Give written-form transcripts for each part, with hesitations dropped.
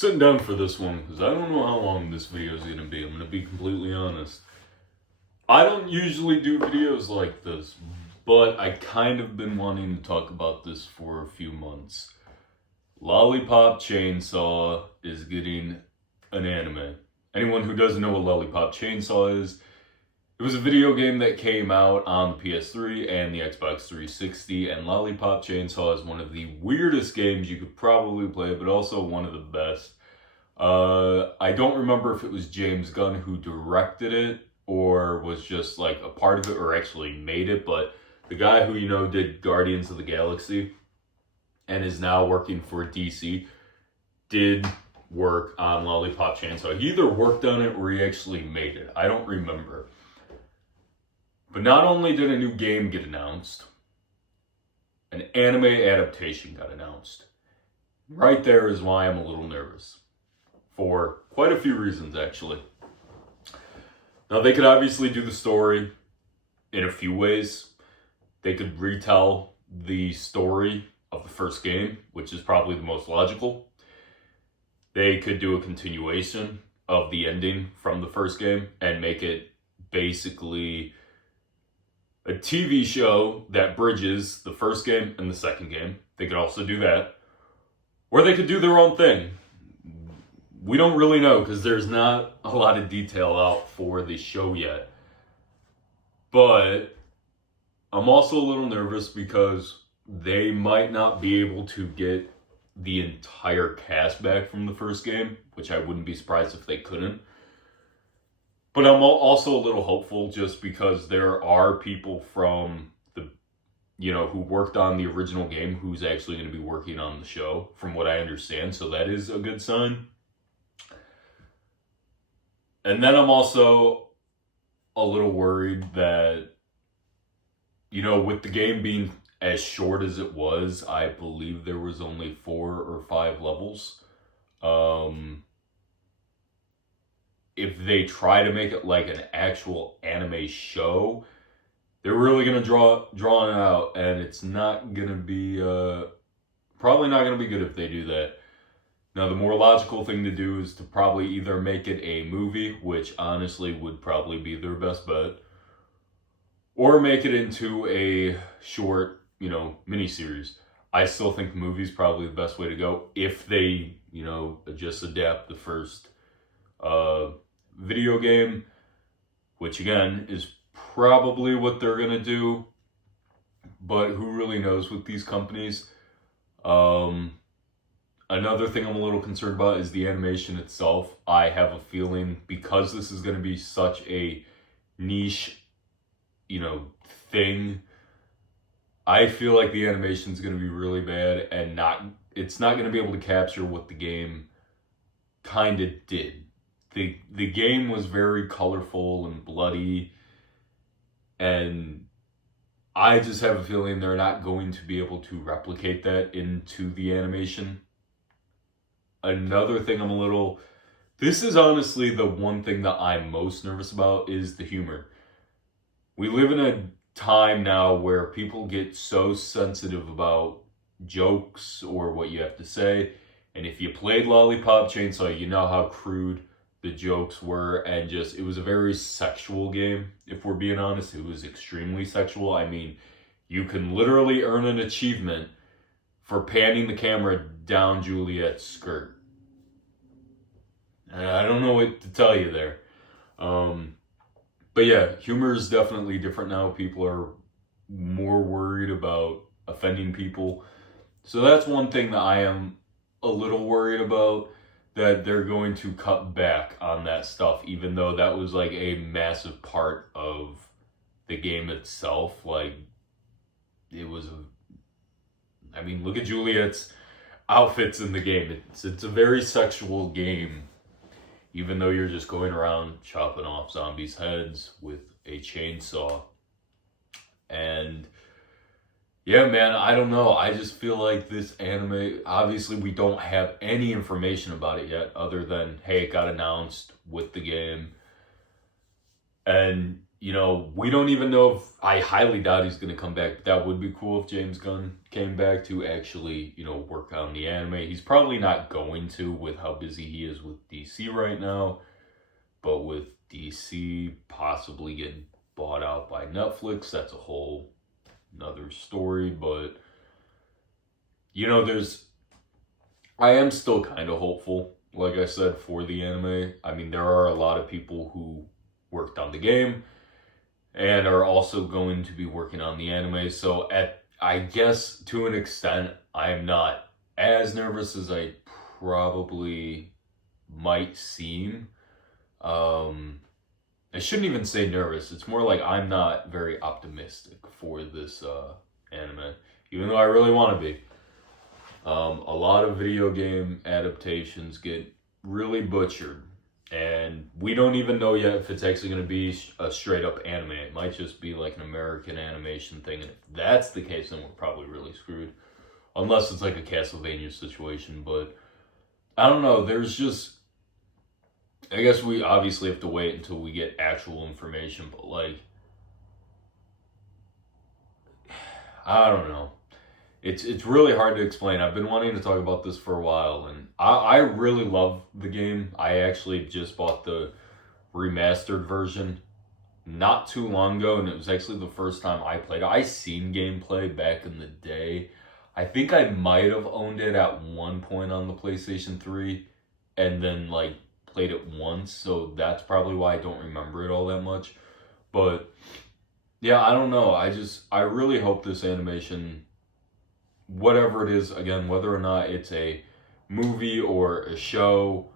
sitting down for this one because I don't know how long this video is going to be. I'm going to be completely honest. I don't usually do videos like this, but I kind of been wanting to talk about this for a few months. Lollipop Chainsaw is getting an anime. Anyone who doesn't know what Lollipop Chainsaw is, it was a video game that came out on the PS3 and the Xbox 360, and Lollipop Chainsaw is one of the weirdest games you could probably play, but also one of the best. I don't remember if it was James Gunn who directed it, or was just like a part of it, or actually made it, but the guy who, did Guardians of the Galaxy and is now working for DC did work on Lollipop Chainsaw. He either worked on it or he actually made it. I don't remember. But not only did a new game get announced, an anime adaptation got announced. Right there is why I'm a little nervous. For quite a few reasons, actually. Now, they could obviously do the story in a few ways. They could retell the story of the first game, which is probably the most logical. They could do a continuation of the ending from the first game and make it basically a TV show that bridges the first game and the second game. They could also do that. Or they could do their own thing. We don't really know because there's not a lot of detail out for the show yet. But I'm also a little nervous because they might not be able to get the entire cast back from the first game, which I wouldn't be surprised if they couldn't. But I'm also a little hopeful just because there are people from who worked on the original game who's actually going to be working on the show, from what I understand. So that is a good sign. And then I'm also a little worried that, with the game being as short as it was, I believe there was only 4 or 5 levels. If they try to make it like an actual anime show, they're really going to draw it out, and it's not going to be, probably not going to be good if they do that. Now, the more logical thing to do is to probably either make it a movie, which honestly would probably be their best bet, or make it into a short, miniseries. I still think the movie's probably the best way to go if they, just adapt the first video game, which again is probably what they're going to do, but who really knows with these companies. Another thing I'm a little concerned about is the animation itself. I have a feeling because this is going to be such a niche, thing, I feel like the animation is going to be really bad and it's not going to be able to capture what the game kind of did. The game was very colorful and bloody, and I just have a feeling they're not going to be able to replicate that into the animation. Another thing this is honestly the one thing that I'm most nervous about is the humor. We live in a time now where people get so sensitive about jokes or what you have to say. And if you played Lollipop Chainsaw, you know how crude the jokes were, and it was a very sexual game. If we're being honest, it was extremely sexual. I mean, you can literally earn an achievement for panning the camera down Juliet's skirt. I don't know what to tell you there. But yeah, humor is definitely different now. People are more worried about offending people. So that's one thing that I am a little worried about, that they're going to cut back on that stuff, even though that was like a massive part of the game itself. Like, it was look at Juliet's outfits in the game. It's a very sexual game, even though you're just going around chopping off zombies' heads with a chainsaw. And yeah, man, I don't know. I just feel like this anime, obviously we don't have any information about it yet other than, hey, it got announced with the game. And you know, we don't even know if, I highly doubt he's going to come back. But that would be cool if James Gunn came back to actually, you know, work on the anime. He's probably not going to with how busy he is with DC right now. But with DC possibly getting bought out by Netflix, that's a whole another story. But, you know, I am still kind of hopeful, like I said, for the anime. I mean, there are a lot of people who worked on the game and are also going to be working on the anime. So I guess to an extent, I am not as nervous as I probably might seem. I shouldn't even say nervous. It's more like I'm not very optimistic for this anime, even though I really want to be. A lot of video game adaptations get really butchered. And we don't even know yet if it's actually going to be a straight up anime. It might just be like an American animation thing. And if that's the case, then we're probably really screwed. Unless it's like a Castlevania situation. But I don't know. There's just, I guess we obviously have to wait until we get actual information. But like, I don't know. It's really hard to explain. I've been wanting to talk about this for a while, and I really love the game. I actually just bought the remastered version not too long ago, and it was actually the first time I played it. I seen gameplay back in the day. I think I might have owned it at one point on the PlayStation 3, and then like played it once, so that's probably why I don't remember it all that much. But yeah, I don't know. I really hope this animation, whatever it is, again, whether or not it's a movie or a show,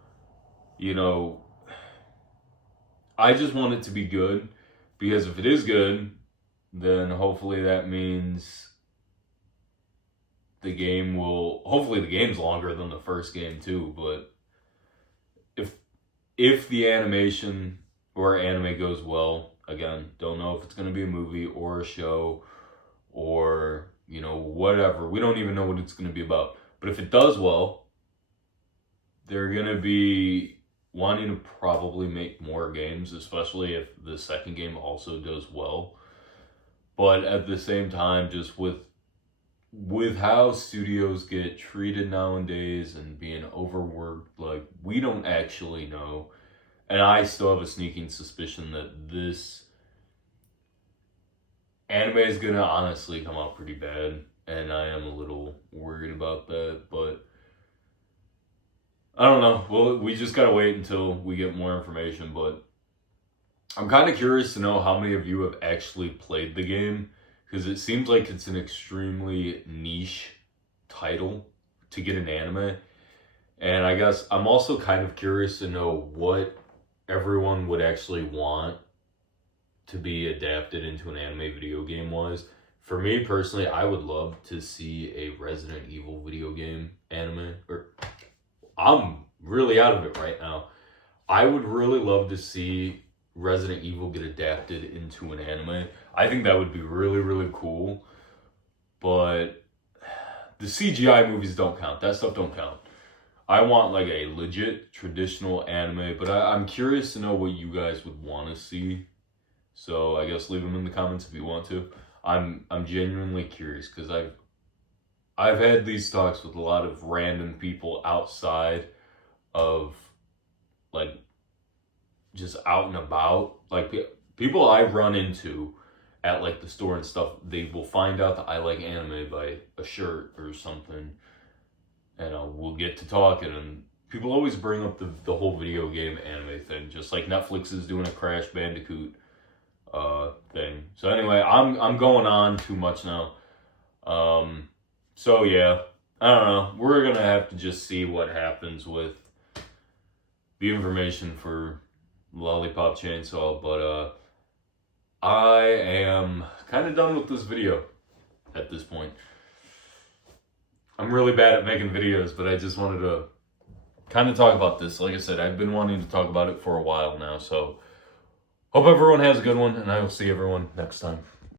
you know, I just want it to be good, because if it is good, then hopefully that means hopefully the game's longer than the first game too. But if the animation or anime goes well, again, don't know if it's going to be a movie or a show or, you know, whatever. We don't even know what it's going to be about. But if it does well, they're going to be wanting to probably make more games, especially if the second game also does well. But at the same time, just with how studios get treated nowadays and being overworked, like, we don't actually know. And I still have a sneaking suspicion that this anime is going to honestly come out pretty bad. And I am a little worried about that. But I don't know. Well, we just got to wait until we get more information. But I'm kind of curious to know how many of you have actually played the game, because it seems like it's an extremely niche title to get an anime. And I guess I'm also kind of curious to know what everyone would actually want to be adapted into an anime video game wise. For me personally, I would love to see a Resident Evil video game anime. I'm really out of it right now. I would really love to see Resident Evil get adapted into an anime. I think that would be really, really cool. But the CGI movies don't count. That stuff don't count. I want like a legit traditional anime, but I'm curious to know what you guys would want to see. So I guess leave them in the comments if you want to. I'm genuinely curious, because I've had these talks with a lot of random people outside of, like, just out and about. Like, people I run into at like the store and stuff, they will find out that I like anime by a shirt or something, and we'll get to talking, and people always bring up the whole video game anime thing, just like Netflix is doing a Crash Bandicoot thing. So anyway, I'm going on too much now. So yeah, I don't know. We're gonna have to just see what happens with the information for Lollipop Chainsaw, but I am kind of done with this video at this point. I'm really bad at making videos, but I just wanted to kind of talk about this. Like I said, I've been wanting to talk about it for a while now, so hope everyone has a good one, and I will see everyone next time.